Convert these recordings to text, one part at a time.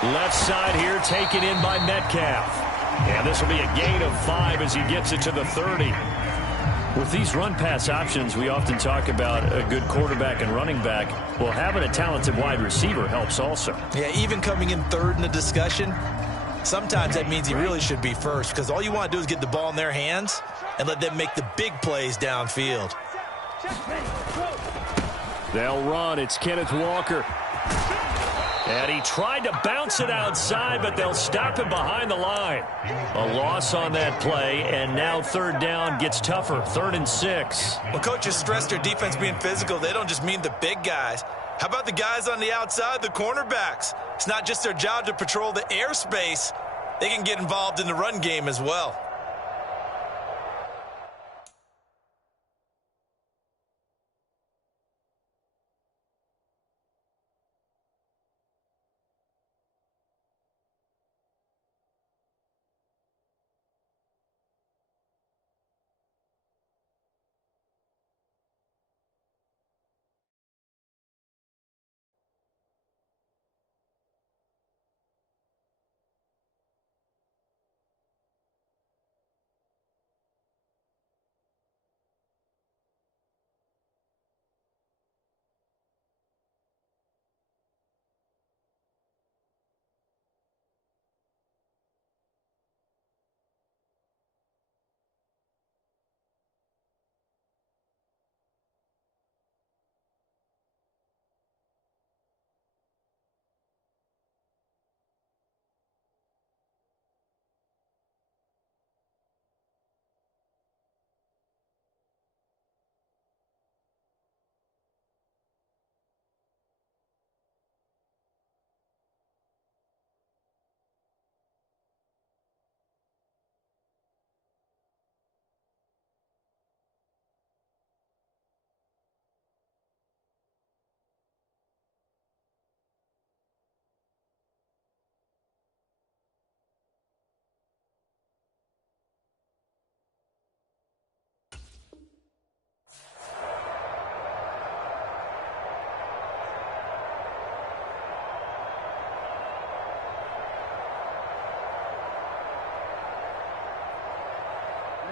Left side here taken in by Metcalf. And this will be a gain of 5 as he gets it to the 30. With these run-pass options, we often talk about a good quarterback and running back. Well, having a talented wide receiver helps also. Yeah, even coming in third in the discussion, sometimes that means he really should be first, because all you want to do is get the ball in their hands and let them make the big plays downfield. They'll run. It's Kenneth Walker. And he tried to bounce it outside, but they'll stop him behind the line. A loss on that play, and now third down gets tougher. 3rd and 6. When coaches stress their defense being physical, they don't just mean the big guys. How about the guys on the outside, the cornerbacks? It's not just their job to patrol the airspace. They can get involved in the run game as well.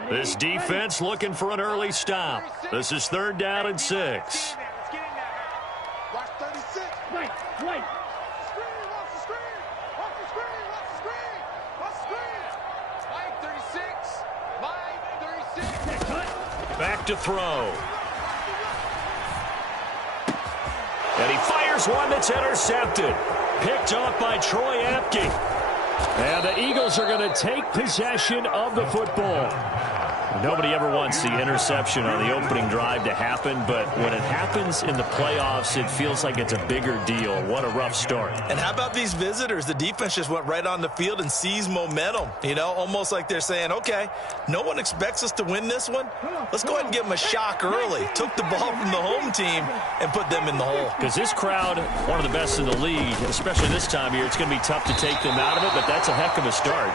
This defense looking for an early stop. This is 3rd down and 6. Watch 36. Wait. Screen. Watch the screen. Watch the screen. Watch the screen. Watch the screen. Mike 36. Back to throw. And he fires one that's intercepted. Picked off by Troy Apke. And the Eagles are going to take possession of the football. Nobody ever wants the interception on the opening drive to happen, but when it happens in the playoffs, it feels like it's a bigger deal. What a rough start. And how about these visitors? The defense just went right on the field and seized momentum. You know, almost like they're saying, okay, no one expects us to win this one. Let's go ahead and give them a shock early. Took the ball from the home team and put them in the hole. Because this crowd, one of the best in the league, especially this time of year, it's going to be tough to take them out of it, but that's a heck of a start.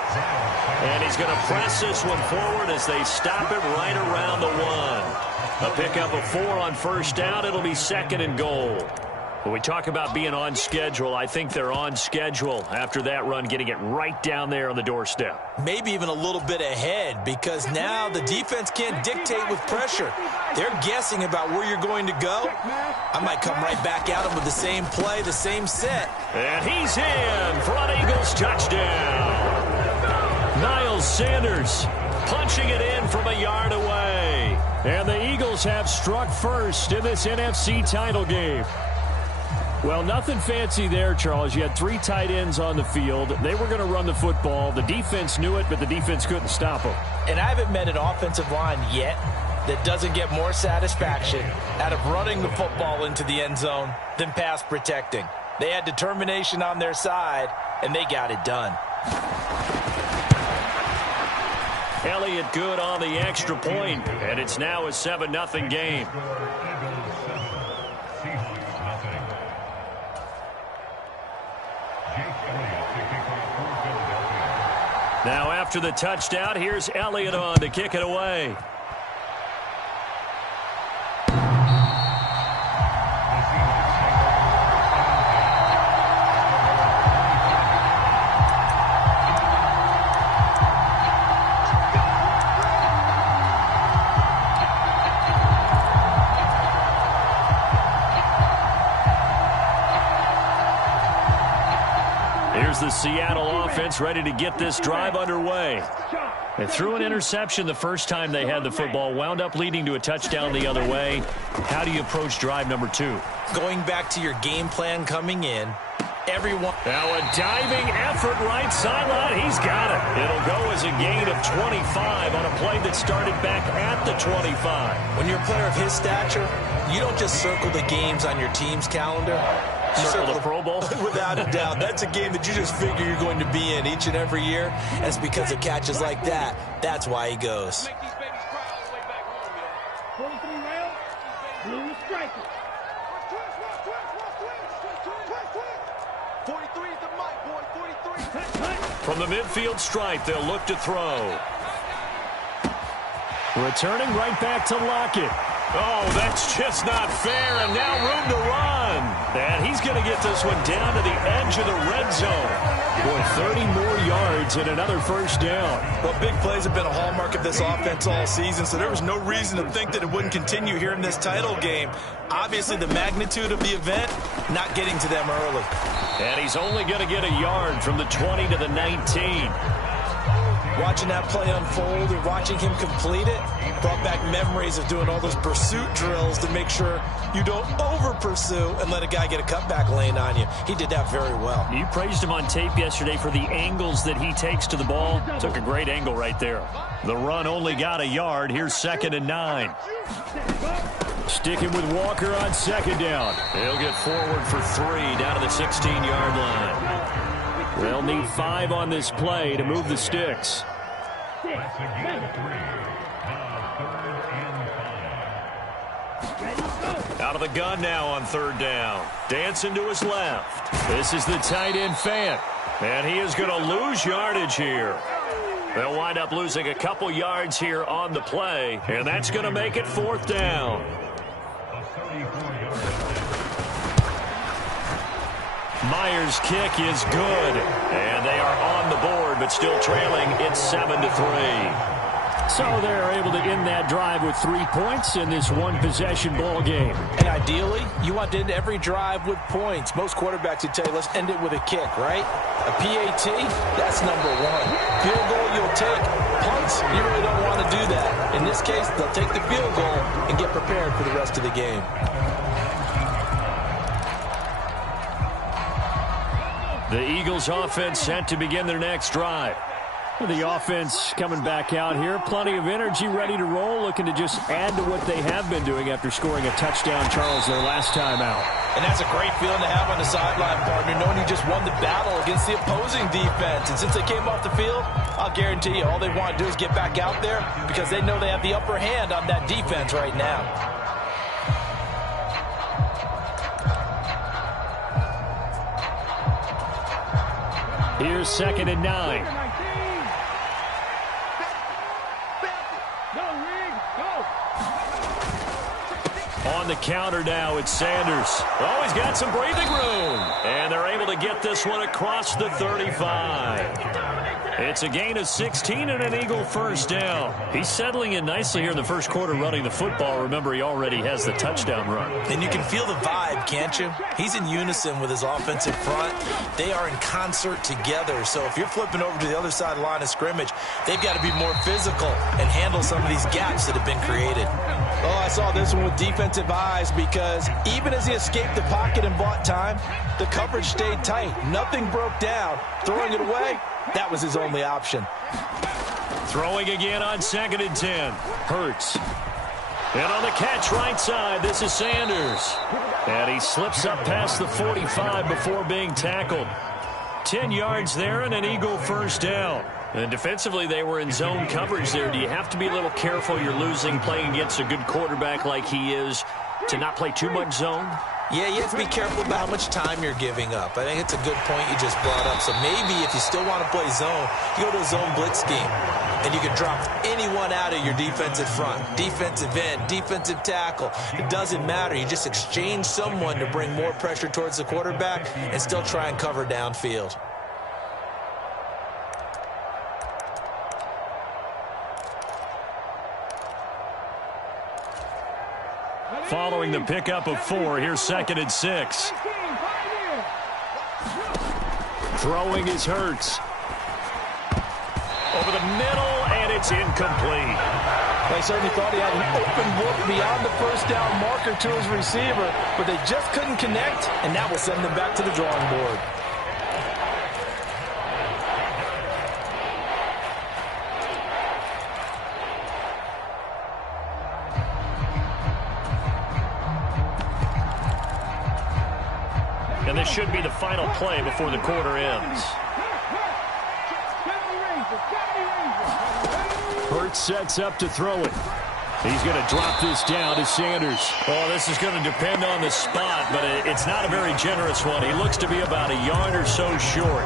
And he's going to press this one forward as they stop it right around the 1. A pickup of 4 on first down. It'll be 2nd and goal. When we talk about being on schedule, I think they're on schedule after that run, getting it right down there on the doorstep. Maybe even a little bit ahead, because now the defense can't dictate with pressure. They're guessing about where you're going to go. I might come right back at them with the same play, the same set. And he's in for an Eagles touchdown. Miles Sanders punching it in from a yard away. And the Eagles have struck first in this NFC title game. Well, nothing fancy there, Charles. You had 3 tight ends on the field. They were going to run the football. The defense knew it, but the defense couldn't stop them. And I haven't met an offensive line yet that doesn't get more satisfaction out of running the football into the end zone than pass protecting. They had determination on their side, and they got it done. Elliott good on the extra point, and it's now a 7-0 game. Now after the touchdown, here's Elliott on to kick it away. Here's the Seattle offense ready to get this drive underway. They threw an interception the first time they had the football, wound up leading to a touchdown the other way. How do you approach drive number 2? Going back to your game plan coming in, everyone... Now a diving effort right sideline. He's got it. It'll go as a gain of 25 on a play that started back at the 25. When you're a player of his stature, you don't just circle the games on your team's calendar. You circle the Pro Bowl? Without a doubt. That's a game that you just figure you're going to be in each and every year. And it's because of catches like that. That's why he goes. 43 round, blue striker. 43 is the mic, boy. 43. From the midfield stripe, they'll look to throw. Returning right back to Lockett. Oh, that's just not fair, and now room to run. And he's going to get this one down to the edge of the red zone. Boy, 30 more yards and another first down. Well, big plays have been a hallmark of this offense all season, so there was no reason to think that it wouldn't continue here in this title game. Obviously, the magnitude of the event, not getting to them early. And he's only going to get a yard from the 20 to the 19. Watching that play unfold and watching him complete it brought back memories of doing all those pursuit drills to make sure you don't over-pursue and let a guy get a cutback lane on you. He did that very well. You praised him on tape yesterday for the angles that he takes to the ball. Took a great angle right there. The run only got a yard. Here's 2nd and 9. Sticking with Walker on 2nd down. He'll get forward for 3 down to the 16-yard line. They'll need 5 on this play to move the sticks. Out of the gun now on 3rd down. Dancing to his left. This is the tight end Fant. And he is going to lose yardage here. They'll wind up losing a couple yards here on the play. And that's going to make it 4th down. Myers' kick is good, and they are on the board, but still trailing. It's 7-3. So they're able to end that drive with 3 points in this one-possession ball game. And ideally, you want to end every drive with points. Most quarterbacks would tell you, let's end it with a kick, right? A PAT, that's number 1. Field goal, you'll take. Punts, you really don't want to do that. In this case, they'll take the field goal and get prepared for the rest of the game. The Eagles offense set to begin their next drive. The offense coming back out here. Plenty of energy, ready to roll, looking to just add to what they have been doing after scoring a touchdown, Charles, their last time out. And that's a great feeling to have on the sideline, partner, knowing you just won the battle against the opposing defense. And since they came off the field, I'll guarantee you all they want to do is get back out there because they know they have the upper hand on that defense right now. Here's 2nd and 9. On the counter now, it's Sanders. Oh, he's got some breathing room. And they're able to get this one across the 35. It's a gain of 16 and an Eagle first down. He's settling in nicely here in the first quarter running the football. Remember, he already has the touchdown run. And you can feel the vibe, can't you? He's in unison with his offensive front. They are in concert together. So if you're flipping over to the other side of the line of scrimmage, they've got to be more physical and handle some of these gaps that have been created. Oh, I saw this one with defensive eyes because even as he escaped the pocket and bought time, the coverage stayed tight. Nothing broke down. Throwing it away, that was his only option. Throwing again on 2nd and 10. Hurts. And on the catch right side, this is Sanders. And he slips up past the 45 before being tackled. 10 yards there and an Eagle first down. And defensively, they were in zone coverage there. Do you have to be a little careful? You're losing playing against a good quarterback like he is to not play too much zone? Yeah, you have to be careful about how much time you're giving up. I think it's a good point you just brought up. So maybe if you still want to play zone, you go to a zone blitz scheme. And you can drop anyone out of your defensive front. Defensive end, defensive tackle. It doesn't matter. You just exchange someone to bring more pressure towards the quarterback and still try and cover downfield. Following the pickup of 4, here's 2nd and 6. Throwing is Hurts. Over the middle, and it's incomplete. They certainly thought he had an open look beyond the first down marker to his receiver, but they just couldn't connect, and that will send them back to the drawing board. And this should be the final play before the quarter ends. Hurts sets up to throw it. He's going to drop this down to Sanders. Oh, this is going to depend on the spot, but it's not a very generous one. He looks to be about a yard or so short.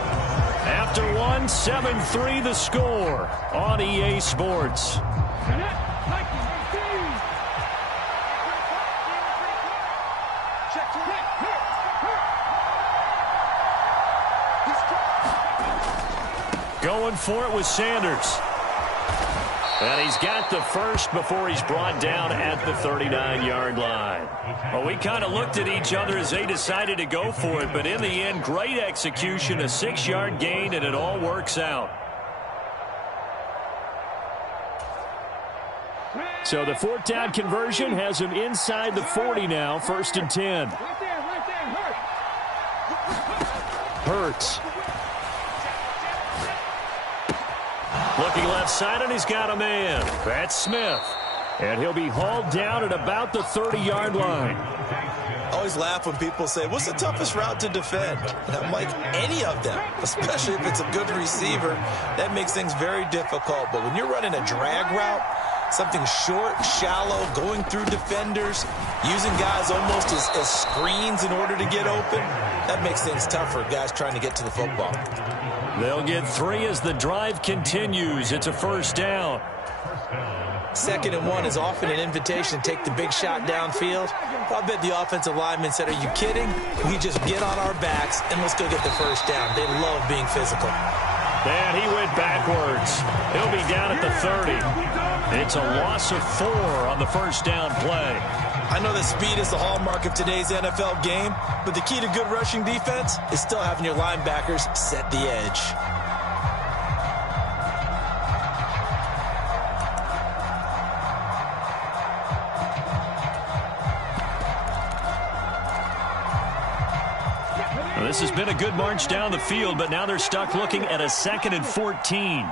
After 1, 7-3 the score on EA Sports. Going for it with Sanders. And he's got the first before he's brought down at the 39-yard line. Well, we kind of looked at each other as they decided to go for it, but in the end, great execution, a 6-yard gain, and it all works out. So the 4th down conversion has him inside the 40 now, 1st and 10. Hurts. Looking left side, and he's got a man. That's Smith. And he'll be hauled down at about the 30-yard line. I always laugh when people say, what's the toughest route to defend? And I'm like, any of them, especially if it's a good receiver. That makes things very difficult. But when you're running a drag route, something short, shallow, going through defenders, using guys almost as screens in order to get open, that makes things tough for guys trying to get to the football. They'll get 3 as the drive continues. It's a first down. 2nd and 1 is often an invitation to take the big shot downfield. I bet the offensive lineman said, are you kidding? We just get on our backs and let's go get the first down. They love being physical. And he went backwards. He'll be down at the 30. It's a loss of 4 on the first down play. I know that speed is the hallmark of today's NFL game, but the key to good rushing defense is still having your linebackers set the edge. Well, this has been a good march down the field, but now they're stuck looking at a 2nd and 14.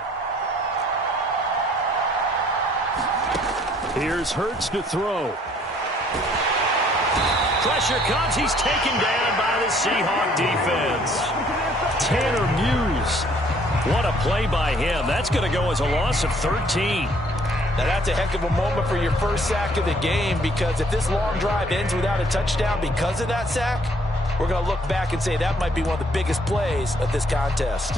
Here's Hurts to throw. Pressure comes. He's taken down by the Seahawk defense. Tanner Muse. What a play by him. That's going to go as a loss of 13. Now, that's a heck of a moment for your first sack of the game, because if this long drive ends without a touchdown because of that sack, we're going to look back and say that might be one of the biggest plays of this contest.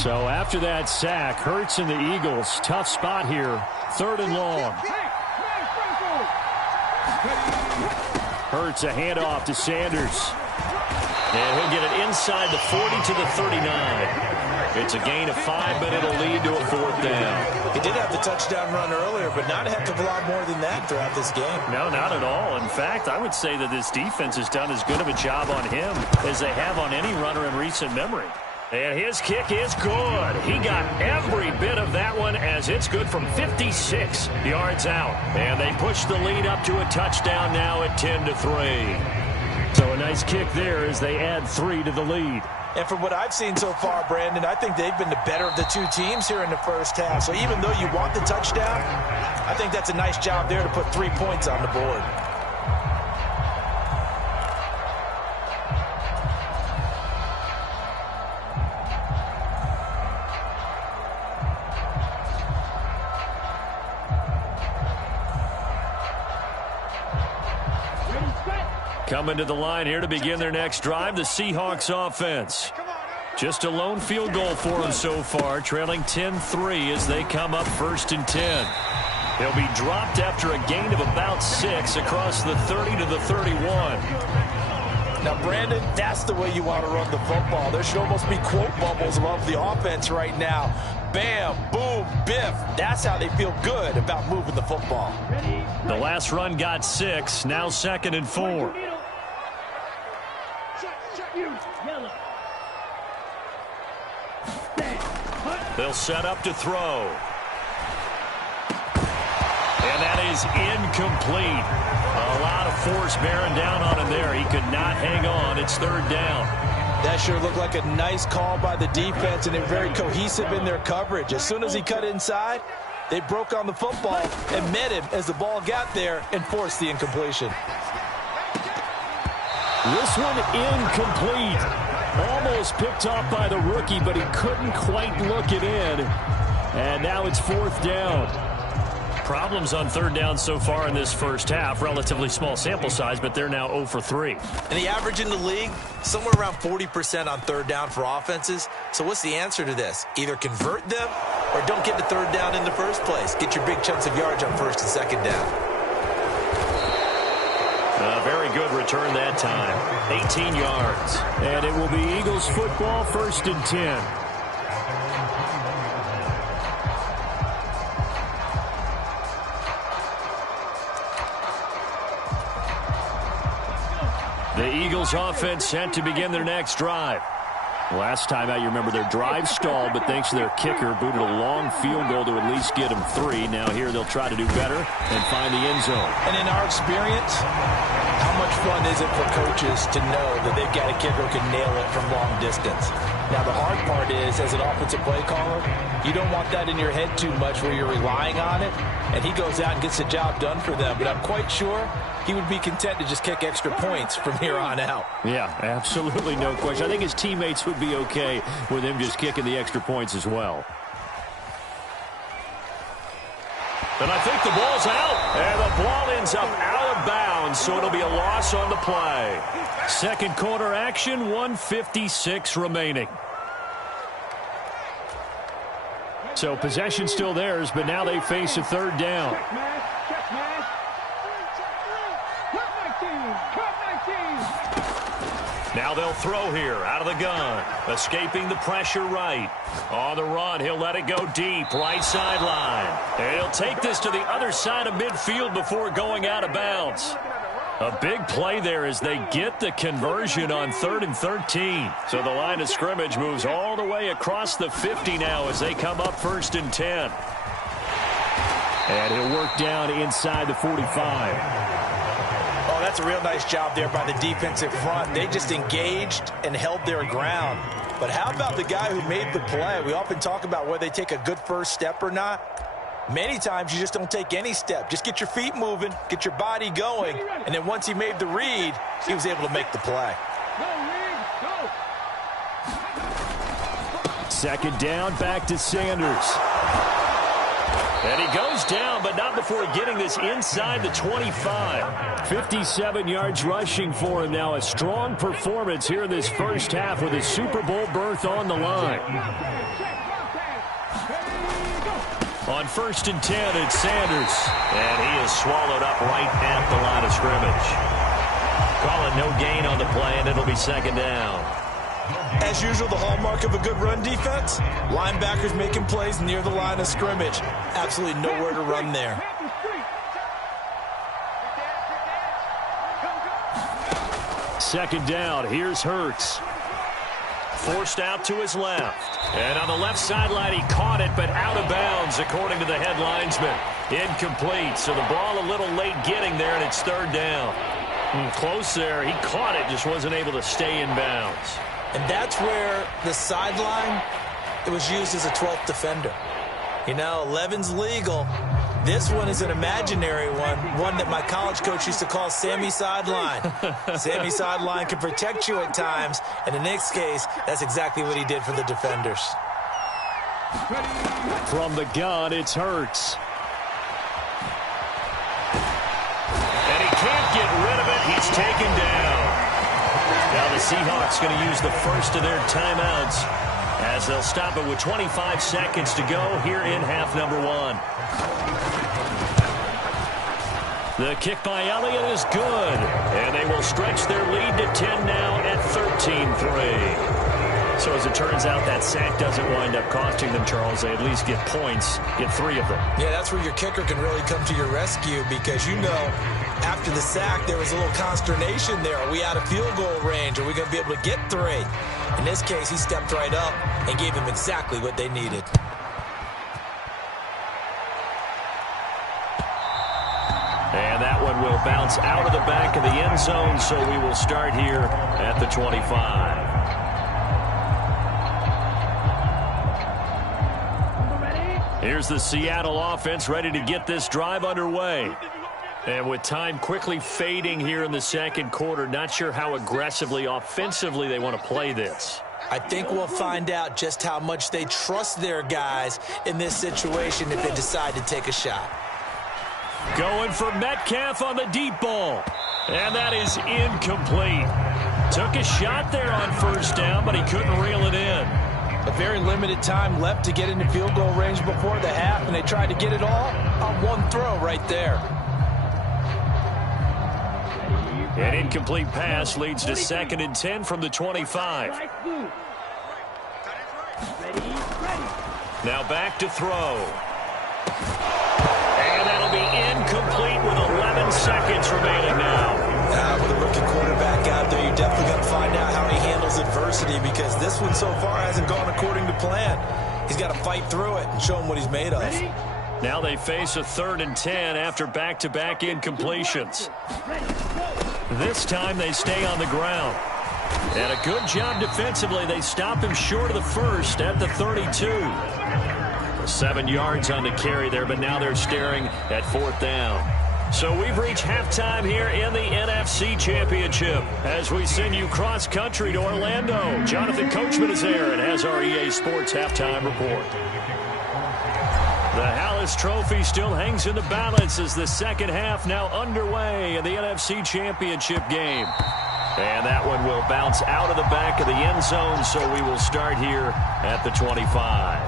So after that sack, Hurts and the Eagles, tough spot here. 3rd and long. Hurts a handoff to Sanders. And he'll get it inside the 40 to the 39. It's a gain of 5, but it'll lead to a 4th down. He did have the touchdown run earlier, but not a heck of a lot more than that throughout this game. No, not at all. In fact, I would say that this defense has done as good of a job on him as they have on any runner in recent memory. And his kick is good. He got every bit of that one, as it's good from 56 yards out. And they push the lead up to a touchdown now at 10-3. So a nice kick there as they add 3 to the lead. And from what I've seen so far, Brandon, I think they've been the better of the two teams here in the first half. So even though you want the touchdown, I think that's a nice job there to put 3 points on the board. Coming to the line here to begin their next drive, the Seahawks offense. Just a lone field goal for them so far, trailing 10-3 as they come up 1st and 10. He'll be dropped after a gain of about 6 across the 30 to the 31. Now, Brandon, that's the way you want to run the football. There should almost be quote bubbles above the offense right now. Bam, boom, biff. That's how they feel good about moving the football. The last run got 6, now 2nd and 4. They'll set up to throw. And that is incomplete. A lot of force bearing down on him there. He could not hang on. It's 3rd down. That sure looked like a nice call by the defense, and they're very cohesive in their coverage. As soon as he cut inside, they broke on the football and met him as the ball got there and forced the incompletion. This one incomplete. Almost picked off by the rookie, but he couldn't quite look it in. And now it's 4th down. Problems on 3rd down so far in this first half. Relatively small sample size, but they're now 0 for 3. And the average in the league, somewhere around 40% on 3rd down for offenses. So what's the answer to this? Either convert them or don't get the 3rd down in the first place. Get your big chunks of yards on 1st and 2nd down. A very good return that time. 18 yards. And it will be Eagles football, 1st and 10. The Eagles offense set to begin their next drive. Last time out, you remember their drive stalled, but thanks to their kicker, booted a long field goal to at least get them 3. Now here they'll try to do better and find the end zone. And in our experience, how much fun is it for coaches to know that they've got a kicker who can nail it from long distance? Now the hard part is, as an offensive play caller, you don't want that in your head too much where you're relying on it, and he goes out and gets the job done for them. But I'm quite sure he would be content to just kick extra points from here on out. Yeah, absolutely no question. I think his teammates would be okay with him just kicking the extra points as well. And I think the ball's out. And the ball ends up out of bounds, so it'll be a loss on the play. 2nd quarter action, 1:56 remaining. So possession still theirs, but now they face a 3rd down. Now they'll throw here out of the gun. Escaping the pressure right. On the run, he'll let it go deep. Right sideline. And he'll take this to the other side of midfield before going out of bounds. A big play there as they get the conversion on 3rd and 13. So the line of scrimmage moves all the way across the 50 now as they come up 1st and 10. And he'll work down inside the 45. Oh, that's a real nice job there by the defensive front. They just engaged and held their ground. But how about the guy who made the play? We often talk about whether they take a good first step or not. Many times you just don't take any step. Just get your feet moving, get your body going, and then once he made the read, he was able to make the play. 2nd down, back to Sanders. And he goes down, but not before getting this inside the 25. 57 yards rushing for him now. A strong performance here in this first half with a Super Bowl berth on the line. On 1st and 10, it's Sanders. And he is swallowed up right at the line of scrimmage. Call it no gain on the play, and it'll be 2nd down. As usual, the hallmark of a good run defense, linebackers making plays near the line of scrimmage. Absolutely nowhere to run there. Second down, here's Hurts. Forced out to his left. And on the left sideline, he caught it, but out of bounds, according to the head linesman. Incomplete, so the ball a little late getting there, and it's 3rd down. Close there. He caught it, just wasn't able to stay in bounds. And that's where the sideline, it was used as a 12th defender. You know, 11's legal. This one is an imaginary one that my college coach used to call Sammy Sideline. Sammy Sideline can protect you at times, and in this case, that's exactly what he did for the defenders. From the gun, it's Hurts. And he can't get rid of it. He's taken down. Now the Seahawks going to use the first of their timeouts as they'll stop it with 25 seconds to go here in half number 1. The kick by Elliott is good, and they will stretch their lead to 10 now at 13-3. So as it turns out, that sack doesn't wind up costing them, Charles. They at least get points, get 3 of them. Yeah, that's where your kicker can really come to your rescue because, you know, after the sack, there was a little consternation there. Are we out of field goal range? Are we going to be able to get 3? In this case, he stepped right up and gave them exactly what they needed. And that one will bounce out of the back of the end zone, so we will start here at the 25. Here's the Seattle offense ready to get this drive underway. And with time quickly fading here in the second quarter, not sure how aggressively, offensively they want to play this. I think we'll find out just how much they trust their guys in this situation if they decide to take a shot. Going for Metcalf on the deep ball. And that is incomplete. Took a shot there on first down, but he couldn't reel it in. A very limited time left to get into field goal range before the half, and they tried to get it all on one throw right there. An incomplete pass leads to 2nd and 10 from the 25. Now back to throw. And that'll be incomplete with 11 seconds remaining now. With a rookie quarterback out there, you're definitely going to find out how he handles adversity because this one so far hasn't gone according to plan. He's got to fight through it and show him what he's made of. Now they face a 3rd and 10 after back-to-back incompletions. This time they stay on the ground. And a good job defensively. They stop him short of the first at the 32. 7 yards on the carry there, but now they're staring at 4th down. So we've reached halftime here in the NFC Championship as we send you cross-country to Orlando. Jonathan Coachman is there and has our EA Sports halftime report. The Hallis Trophy still hangs in the balance as the second half now underway in the NFC Championship game. And that one will bounce out of the back of the end zone, so we will start here at the 25.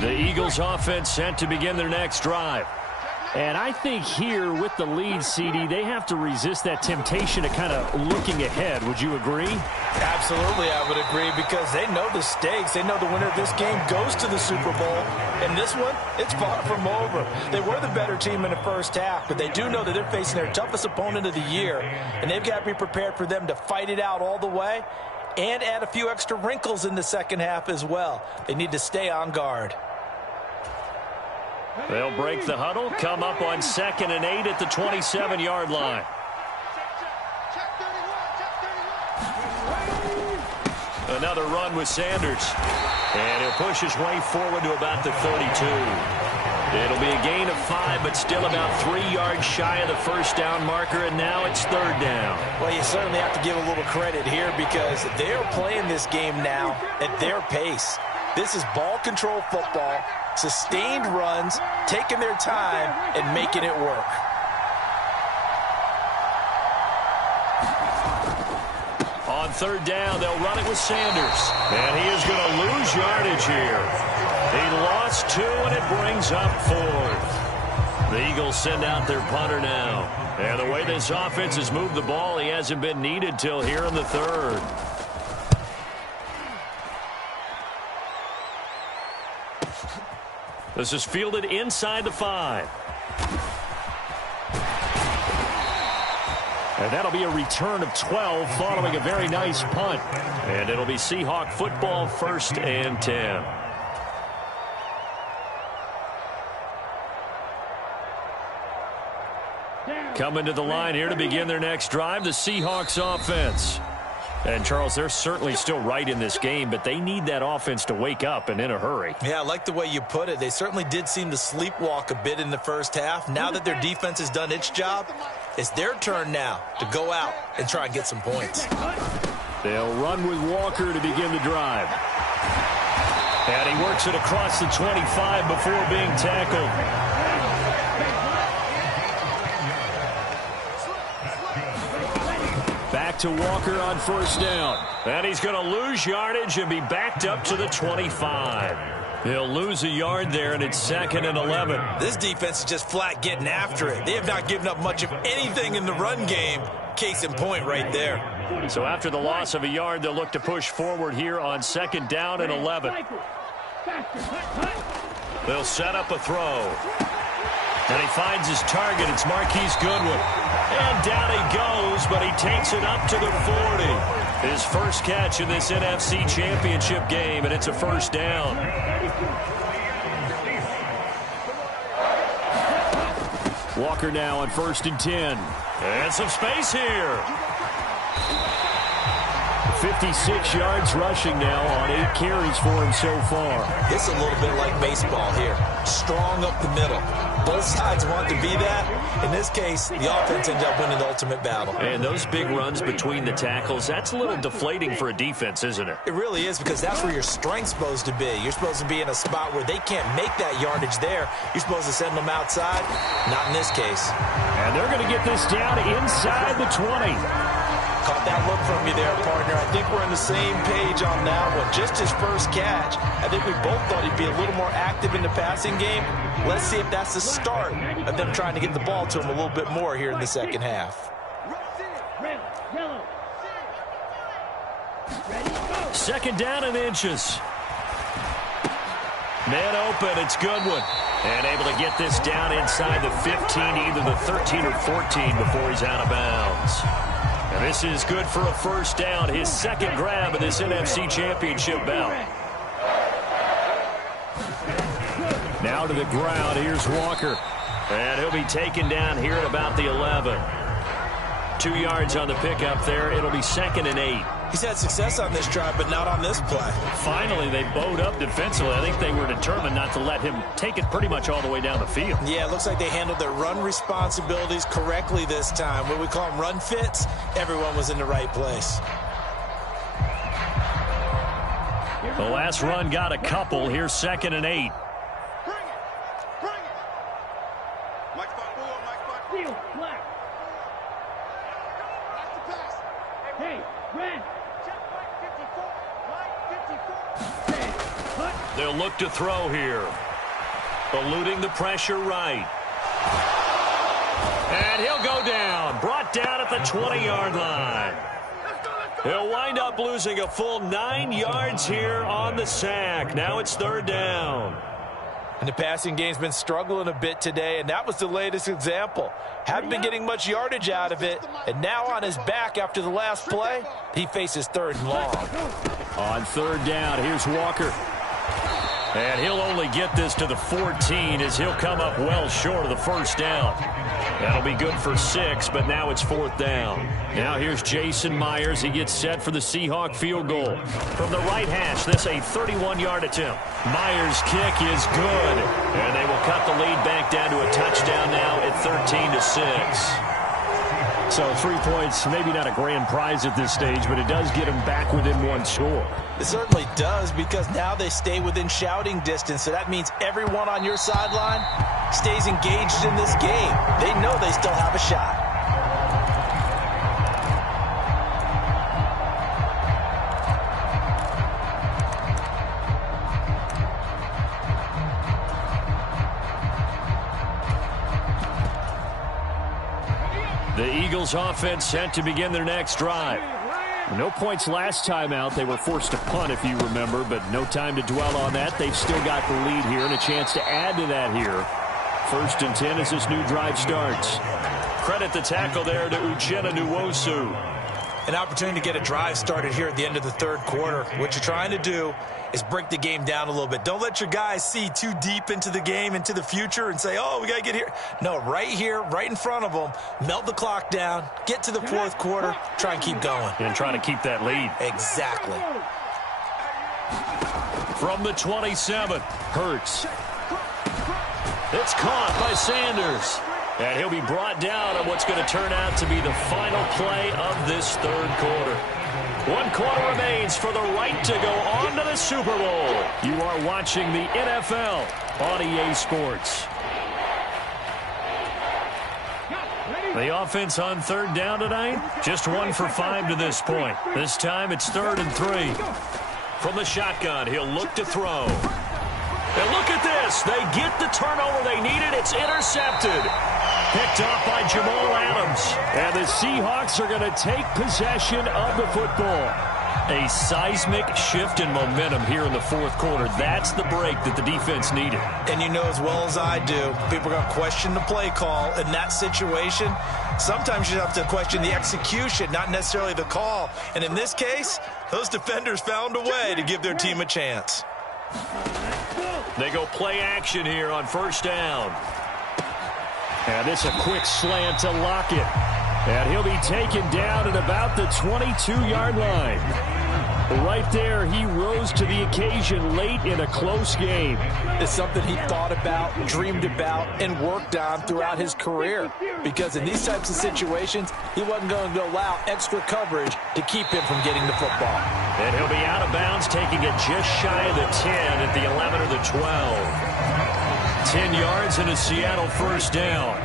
The Eagles offense set to begin their next drive. And I think here with the lead, CD, they have to resist that temptation of kind of looking ahead. Would you agree? Absolutely, I would agree because they know the stakes. They know the winner of this game goes to the Super Bowl. And this one, it's far from over. They were the better team in the first half, but they do know that they're facing their toughest opponent of the year. And they've got to be prepared for them to fight it out all the way and add a few extra wrinkles in the second half as well. They need to stay on guard. They'll break the huddle, come up on 2nd and 8 at the 27-yard line. Another run with Sanders. And he'll push his way forward to about the 32. It'll be a gain of 5, but still about 3 yards shy of the first down marker, and now it's 3rd down. Well, you certainly have to give a little credit here because they're playing this game now at their pace. This is ball control football, sustained runs, taking their time, and making it work. On 3rd down, they'll run it with Sanders. And he is going to lose yardage here. He lost 2, and it brings up 4th. The Eagles send out their punter now. And the way this offense has moved the ball, he hasn't been needed till here in the 3rd. This is fielded inside the 5. And that'll be a return of 12 following a very nice punt. And it'll be Seahawk football, 1st and 10. Coming to the line here to begin their next drive, the Seahawks offense. And, Charles, they're certainly still right in this game, but they need that offense to wake up and in a hurry. Yeah, I like the way you put it. They certainly did seem to sleepwalk a bit in the first half. Now that their defense has done its job, it's their turn now to go out and try and get some points. They'll run with Walker to begin the drive. And he works it across the 25 before being tackled. Back to Walker on 1st down. And he's going to lose yardage and be backed up to the 25. He'll lose a yard there, and it's 2nd and 11. This defense is just flat getting after it. They have not given up much of anything in the run game. Case in point right there. So after the loss of a yard, they'll look to push forward here on 2nd down and 11. They'll set up a throw. And he finds his target. It's Marquise Goodwin. And down he goes, but he takes it up to the 40. His first catch in this NFC Championship game, and it's a 1st down. Walker now on 1st and 10. And some space here. 56 yards rushing now on 8 carries for him so far. It's a little bit like baseball here. Strong up the middle. Both sides want to be that. In this case, the offense ended up winning the ultimate battle. And those big runs between the tackles, that's a little deflating for a defense, isn't it? It really is, because that's where your strength's supposed to be. You're supposed to be in a spot where they can't make that yardage there. You're supposed to send them outside. Not in this case. And they're going to get this down inside the 20. Caught that look from you there, partner. I think we're on the same page on that one. Just his first catch. I think we both thought he'd be a little more active in the passing game. Let's see if that's the start of them trying to get the ball to him a little bit more here in the second half. 2nd down and inches. Man open, it's Goodwin. And able to get this down inside the 15, either the 13 or 14 before he's out of bounds. And this is good for a 1st down, his 2nd grab of this NFC Championship bout. Now to the ground, here's Walker. And he'll be taken down here at about the 11. 2 yards on the pickup there. It'll be 2nd and 8. He's had success on this drive, but not on this play. Finally, they bowed up defensively. I think they were determined not to let him take it pretty much all the way down the field. Yeah, it looks like they handled their run responsibilities correctly this time. What we call them run fits, everyone was in the right place. The last run got a couple. Here's 2nd and 8. Bring it. Bring it. Mike spot four, Mike spot four. Field, black. That's the pass. Hey, red. Check Mike 54. Mike 54. They'll look to throw here. Eluding the pressure right. And he'll go down. Brought down at the 20-yard line. He'll wind up losing a full 9 yards here on the sack. Now it's 3rd down. And the passing game's been struggling a bit today, and that was the latest example. Haven't been getting much yardage out of it, and now on his back after the last play, he faces 3rd and long. On 3rd down, here's Walker. And he'll only get this to the 14 as he'll come up well short of the 1st down. That'll be good for 6, but now it's 4th down. Now here's Jason Myers. He gets set for the Seahawk field goal. From the right hash, this a 31-yard attempt. Myers' kick is good. And they will cut the lead back down to a touchdown now at 13-6. So 3 points, maybe not a grand prize at this stage, but it does get them back within 1 score. It certainly does, because now they stay within shouting distance. So that means everyone on your sideline stays engaged in this game. They know they still have a shot. The Eagles offense set to begin their next drive. No points last time out. They were forced to punt, if you remember, but no time to dwell on that. They've still got the lead here and a chance to add to that here First and 10 as this new drive starts. Credit the tackle there to Uchenna Nwosu. An opportunity to get a drive started here at the end of the third quarter. What you're trying to do is break the game down a little bit. Don't let your guys see too deep into the game, into the future, and say, oh, we got to get here. No, right here, right in front of them, melt the clock down, get to the fourth quarter, try and keep going. And try to keep that lead. Exactly. From the 27, Hurts. It's caught by Sanders. And he'll be brought down on what's going to turn out to be the final play of this third quarter. 1 quarter remains for the right to go on to the Super Bowl. You are watching the NFL on EA Sports. The offense on third down tonight, just 1 for 5 to this point. This time it's 3rd and 3. From the shotgun, he'll look to throw. And look at this. They get the turnover they needed. It's intercepted. Picked off by Jamal Adams. And the Seahawks are going to take possession of the football. A seismic shift in momentum here in the fourth quarter. That's the break that the defense needed. And you know as well as I do, people are going to question the play call in that situation. Sometimes you have to question the execution, not necessarily the call. And in this case, those defenders found a way to give their team a chance. They go play action here on first down. And it's a quick slant to Lockett. And he'll be taken down at about the 22-yard line. Right there, he rose to the occasion late in a close game. It's something he thought about, dreamed about, and worked on throughout his career. Because in these types of situations, he wasn't going to allow extra coverage to keep him from getting the football. And he'll be out of bounds, taking it just shy of the 10 at the 11 or the 12. 10 yards and a Seattle first down.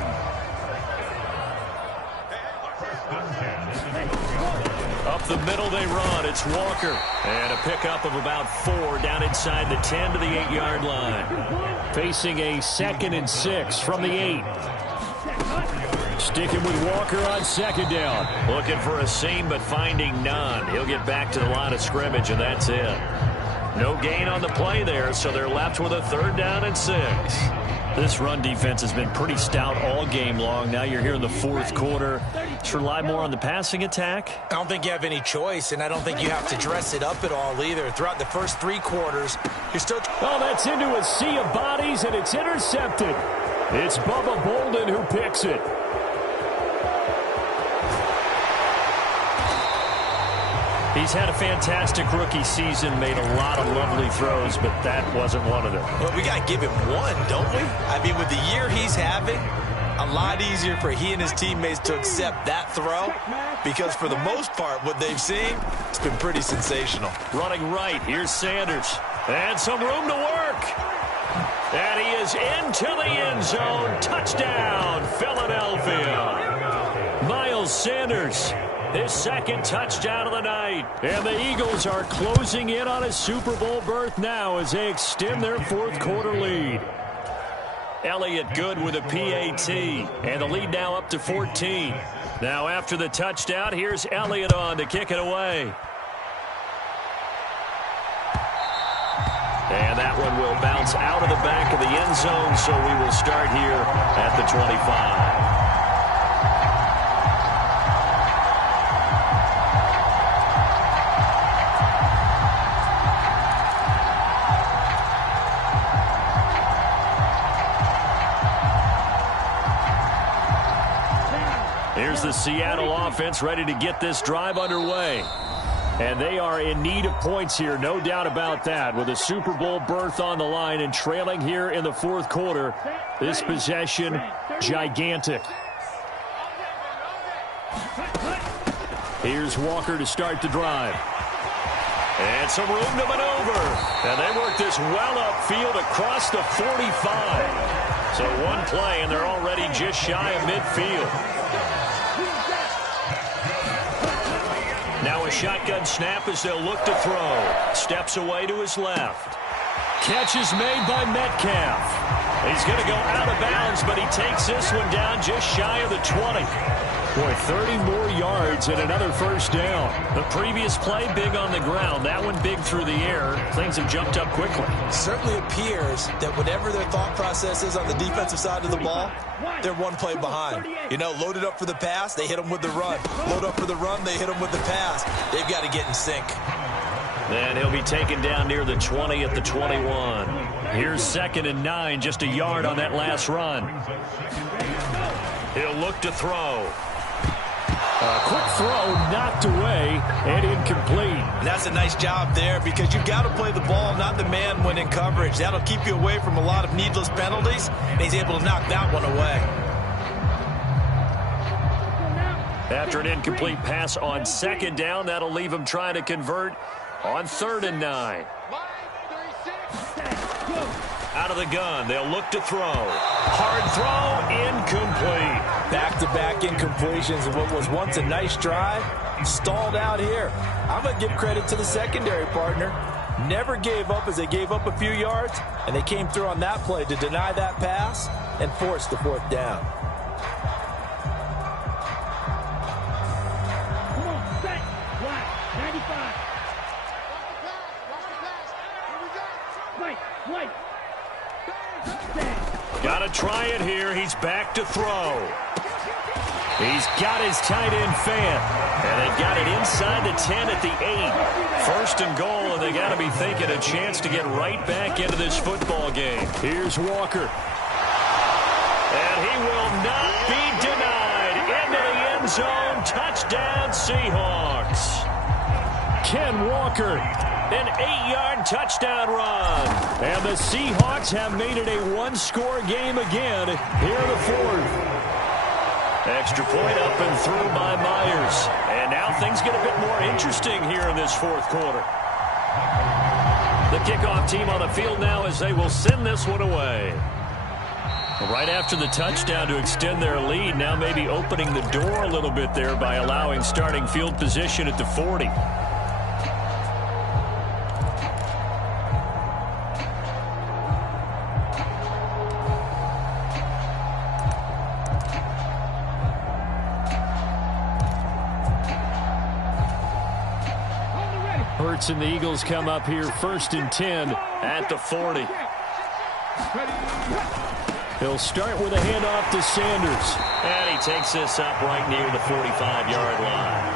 Up the middle they run. It's Walker. And a pickup of about 4 down inside the 10 to the 8-yard line. Facing a 2nd and 6 from the 8. Sticking with Walker on second down. Looking for a seam but finding none. He'll get back to the line of scrimmage and that's it. No gain on the play there, so they're left with a 3rd down and 6. This run defense has been pretty stout all game long. Now you're here in the fourth quarter. Just rely more on the passing attack. I don't think you have any choice, and I don't think you have to dress it up at all either. Throughout the first 3 quarters, you're still... Oh, that's into a sea of bodies, and it's intercepted. It's Bubba Bolden who picks it. He's had a fantastic rookie season, made a lot of lovely throws, but that wasn't one of them. Well, we got to give him one, don't we? I mean, with the year he's having, a lot easier for he and his teammates to accept that throw because for the most part, what they've seen, it's been pretty sensational. Running right, here's Sanders. And some room to work. And he is into the end zone. Touchdown, Philadelphia. Miles Sanders. His 2nd touchdown of the night. And the Eagles are closing in on a Super Bowl berth now as they extend their fourth quarter lead. Elliott good with a PAT. And the lead now up to 14. Now after the touchdown, here's Elliott on to kick it away. And that one will bounce out of the back of the end zone, so we will start here at the 25. Here's the Seattle offense ready to get this drive underway. And they are in need of points here, no doubt about that. With a Super Bowl berth on the line and trailing here in the fourth quarter, this possession, gigantic. Here's Walker to start the drive. And some room to maneuver. And they work this well upfield across the 45. So one play, and they're already just shy of midfield. Now a shotgun snap as they'll look to throw. Steps away to his left. Catch is made by Metcalf. He's going to go out of bounds, but he takes this one down just shy of the 20. Boy, 30 more yards and another first down. The previous play, big on the ground. That one big through the air. Things have jumped up quickly. Certainly appears that whatever their thought process is on the defensive side of the ball, they're one play behind. You know, loaded up for the pass, they hit them with the run. Load up for the run, they hit them with the pass. They've got to get in sync. And he'll be taken down near the 20 at the 21. Here's 2nd and 9, just a yard on that last run. He'll look to throw. A quick throw knocked away and incomplete. And that's a nice job there because you've got to play the ball, not the man when in coverage. That'll keep you away from a lot of needless penalties, and he's able to knock that one away. After an incomplete pass on 2nd down, that'll leave him trying to convert on 3rd and 9. Out of the gun, they'll look to throw. Hard throw, incomplete. Back-to-back incompletions of what was once a nice drive, stalled out here. I'm going to give credit to the secondary partner. Never gave up as they gave up a few yards, and they came through on that play to deny that pass and force the 4th down. Come on, set, black, 95. White. Got to try it here. He's back to throw. He's got his tight end fan. And they've got it inside the 10 at the 8. 1st and goal, and they got to be thinking a chance to get right back into this football game. Here's Walker. And he will not be denied. Into the end zone. Touchdown, Seahawks. Ken Walker. An 8-yard touchdown run. And the Seahawks have made it a one-score game again here in the 4th. Extra point up and through by Myers. And now things get a bit more interesting here in this 4th quarter. The kickoff team on the field now as they will send this one away. Right after the touchdown to extend their lead, now maybe opening the door a little bit there by allowing starting field position at the 40. Hurts and the Eagles come up here 1st and 10 at the 40. He'll start with a handoff to Sanders. And he takes this up right near the 45-yard line.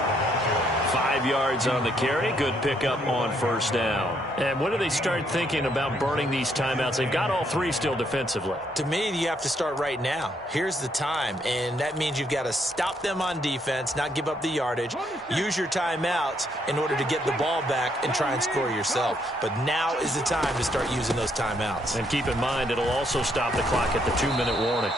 5 yards on the carry. Good pickup on 1st down. And when do they start thinking about burning these timeouts? They've got all 3 still defensively. To me, you have to start right now. Here's the time, and that means you've got to stop them on defense, not give up the yardage, use your timeouts in order to get the ball back and try and score yourself. But now is the time to start using those timeouts. And keep in mind, it'll also stop the clock at the 2-minute warning.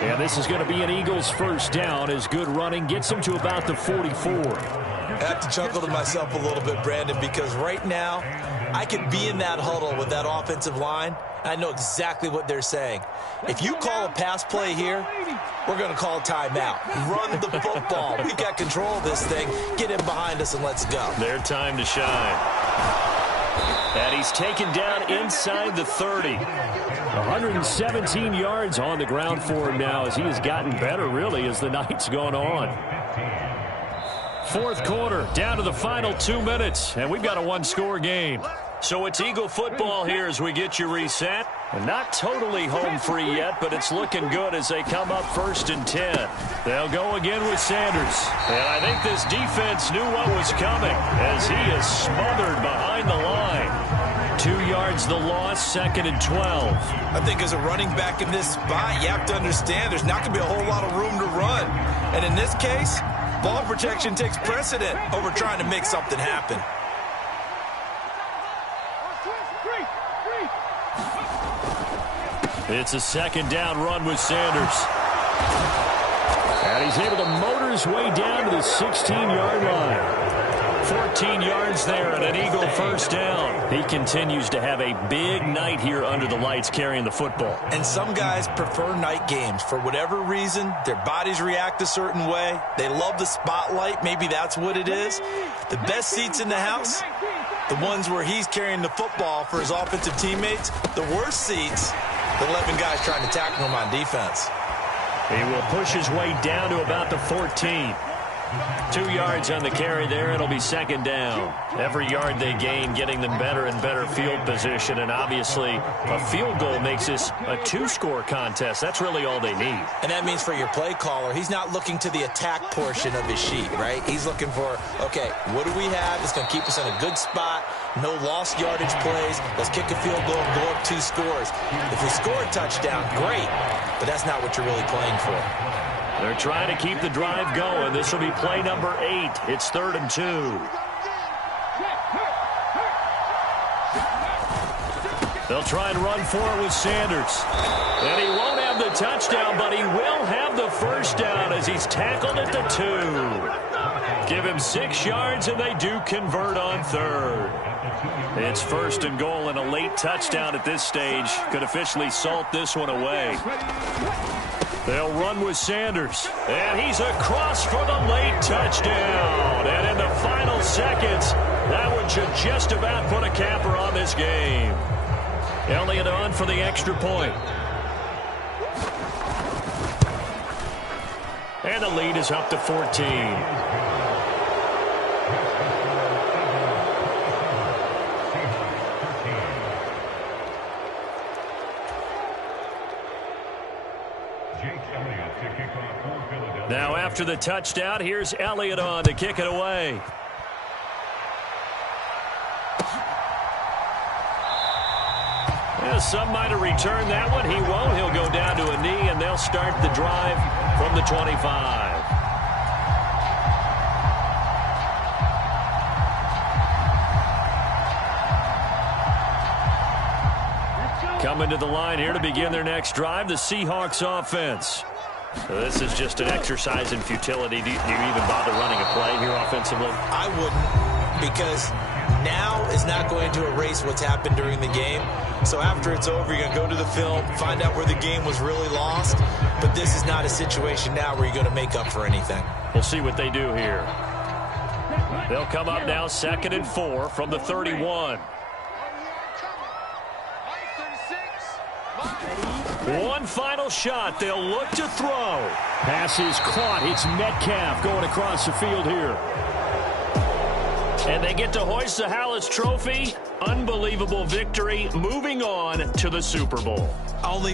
And this is going to be an Eagles 1st down as good running gets them to about the 44. I have to chuckle to myself a little bit, Brandon, because right now I could be in that huddle with that offensive line. I know exactly what they're saying. If you call a pass play here, we're going to call timeout. Run the football. We got control of this thing. Get him behind us and let's go. Their time to shine. And he's taken down inside the 30. 117 yards on the ground for him now as he has gotten better, really, as the night's gone on. 4th quarter, down to the final 2 minutes, and we've got a one-score game. So it's Eagle football here as we get you reset. And not totally home free yet, but it's looking good as they come up 1st and 10. They'll go again with Sanders. And I think this defense knew what was coming as he is smothered behind the line. 2 yards the loss, 2nd and 12. I think as a running back in this spot, you have to understand there's not going to be a whole lot of room to run. And in this case, ball protection takes precedent over trying to make something happen. It's a 2nd down run with Sanders. And he's able to motor his way down to the 16-yard line. 14 yards there and an Eagle 1st down. He continues to have a big night here under the lights carrying the football. And some guys prefer night games. For whatever reason, their bodies react a certain way. They love the spotlight. Maybe that's what it is. The best seats in the house, the ones where he's carrying the football for his offensive teammates. The worst seats, the 11 guys trying to tackle him on defense. He will push his way down to about the 14. 2 yards on the carry there. It'll be second down. Every yard they gain getting them better and better field position, and obviously a field goal makes this a two-score contest. That's really all they need. And that means for your play caller, he's not looking to the attack portion of his sheet, right? He's looking for, okay, what do we have that's going to keep us in a good spot? No lost yardage plays. Let's kick a field goal and go up 2 scores. If we score a touchdown, great, but that's not what you're really playing for. They're trying to keep the drive going. This will be play number 8. It's 3rd and 2. They'll try and run for it with Sanders. And he won't have the touchdown, but he will have the first down as he's tackled at the 2. Give him 6 yards, and they do convert on 3rd. It's 1st and goal, and a late touchdown at this stage could officially salt this one away. They'll run with Sanders, and he's across for the late touchdown. And in the final seconds, that one should just about put a capper on this game. Elliott on for the extra point. And the lead is up to 14. Now after the touchdown, here's Elliott on to kick it away. Yeah, some might have returned that one. He won't. He'll go down to a knee, and they'll start the drive from the 25. Coming to the line here to begin their next drive, the Seahawks offense. So this is just an exercise in futility. Do you even bother running a play here offensively? I wouldn't, because now is not going to erase what's happened during the game. So after it's over, you're going to go to the film, find out where the game was really lost. But this is not a situation now where you're going to make up for anything. We'll see what they do here. They'll come up now 2nd and 4 from the 31. One final shot. They'll look to throw. Pass is caught. It's Metcalf going across the field here. And they get to hoist the Hallis Trophy. Unbelievable victory. Moving on to the Super Bowl. Only